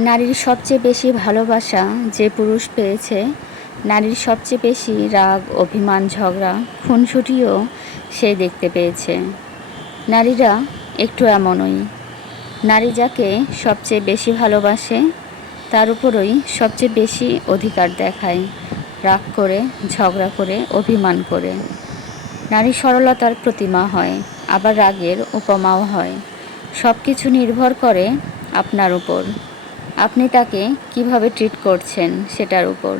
নারীর সবচেয়ে বেশি ভালোবাসা যে পুরুষ পেয়েছে, নারীর সবচেয়ে বেশি রাগ, অভিমান, ঝগড়া, খুনসুটিও সে দেখতে পেয়েছে। নারীরা একটু এমনই। নারী যাকে সবচেয়ে বেশি ভালোবাসে, তার উপরই সবচেয়ে বেশি অধিকার দেখায়। রাগ করে, ঝগড়া করে, অভিমান করে। নারী সরলতার প্রতিমা হয়, আবার রাগের উপমাও হয়। সব কিছু নির্ভর করে আপনার উপর। আপনি তাকে কীভাবে ট্রিট করছেন সেটার উপর?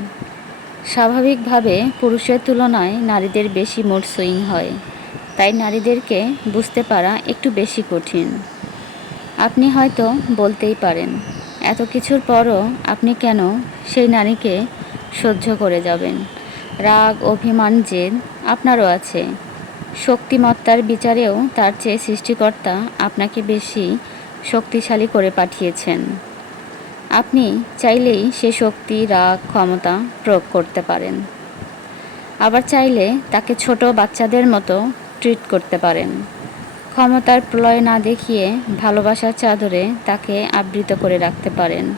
স্বাভাবিকভাবে পুরুষের তুলনায় নারীদের বেশি মুড সুইং হয়, তাই নারীদেরকে বুঝতে পারা একটু বেশি কঠিন। আপনি হয়তো বলতেই পারেন, এত কিছুর পরও আপনি কেন সেই নারীকে সহ্য করে যাবেন? রাগ, অভিমান, জেদ আপনারও আছে। শক্তিমত্তার বিচারেও তার চেয়ে সৃষ্টিকর্তা আপনাকে বেশি শক্তিশালী করে পাঠিয়েছেন। আপনি চাইলেই সে শক্তি, রাগ, ক্ষমতা প্রয়োগ করতে পারেন। আবার চাইলে তাকে ছোট বাচ্চাদের মতো ট্রিট করতে পারেন। ক্ষমতার প্রলয় না দেখিয়ে ভালোবাসার চাদরে তাকে আবৃত করে রাখতে পারেন।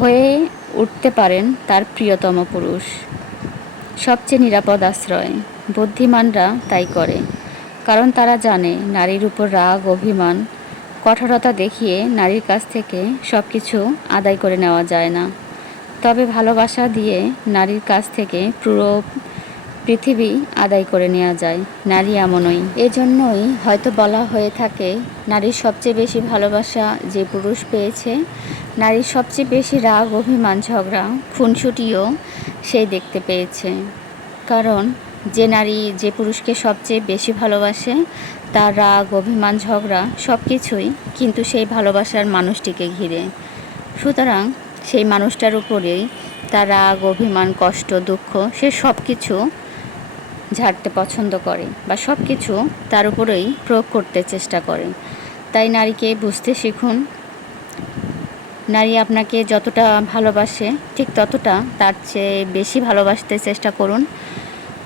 হয়ে উঠতে পারেন তার প্রিয়তম পুরুষ। সবচেয়ে নিরাপদ আশ্রয়। বুদ্ধিমানরা তাই করে। কারণ তারা জানে, নারীর উপর রাগ, অভিমান কঠোরতা দেখিয়ে নারীর কাছ থেকে সব কিছু আদায় করে নেওয়া যায় না। তবে ভালোবাসা দিয়ে নারীর কাছ থেকে পুরো পৃথিবী আদায় করে নেওয়া যায়, নারী এমনই। এজন্যই হয়তো বলা হয়ে থাকে, নারীর সবচেয়ে বেশি ভালোবাসা যে পুরুষ পেয়েছে, নারীর সবচেয়ে বেশি রাগ, অভিমান, ঝগড়া, খুনসুটিও সেই দেখতে পেয়েছে। কারণ যে নারী যে পুরুষকে সবচেয়ে বেশি ভালোবাসে তার রাগ, অভিমান, ঝগড়া সব কিছুই কিন্তু সেই ভালোবাসার মানুষটিকে ঘিরে। সুতরাং সেই মানুষটার উপরেই তার রাগ, অভিমান, কষ্ট, দুঃখ, সে সব কিছু ঝাড়তে পছন্দ করে বা সব কিছু তার উপরেই প্রয়োগ করতে চেষ্টা করে। তাই নারীকে বুঝতে শিখুন, নারী আপনাকে যতটা ভালোবাসে ঠিক ততটা তার চেয়ে বেশি ভালোবাসতে চেষ্টা করুন।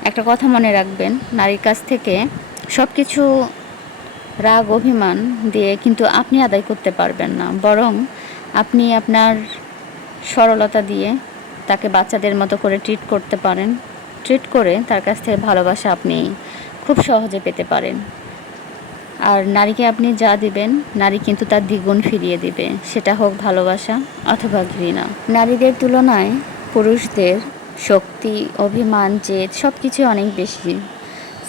একটা কথা মনে রাখবেন, নারীর কাছ থেকে সব কিছু রাগ, অভিমান দিয়ে কিন্তু আপনি আদায় করতে পারবেন না। বরং আপনি আপনার সরলতা দিয়ে তাকে বাচ্চাদের মতো করে ট্রিট করতে পারেন। ট্রিট করে তার কাছ থেকে ভালোবাসা আপনি খুব সহজে পেতে পারেন। আর নারীকে আপনি যা দিবেন, নারী কিন্তু তার দ্বিগুণ ফিরিয়ে দিবে। সেটা হোক ভালোবাসা অথবা ঘৃণা। নারীদের তুলনায় পুরুষদের শক্তি, অভিমান, জেদ সব কিছু অনেক বেশি।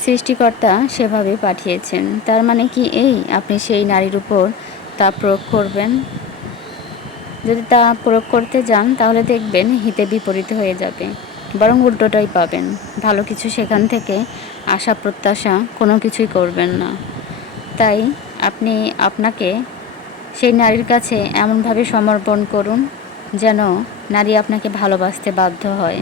সৃষ্টিকর্তা সেভাবে পাঠিয়েছেন। তার মানে কি এই আপনি সেই নারীর উপর তা প্রয়োগ করবেন? যদি তা প্রয়োগ করতে যান, তাহলে দেখবেন হিতে বিপরীত হয়ে যাবে। বরং উল্টোটাই পাবেন। ভালো কিছু সেখান থেকে আশা, প্রত্যাশা কোনো কিছুই করবেন না। তাই আপনি আপনাকে সেই নারীর কাছে এমনভাবে সমর্পণ করুন যেন নারী আপনাকে ভালোবাসতে বাধ্য হয়।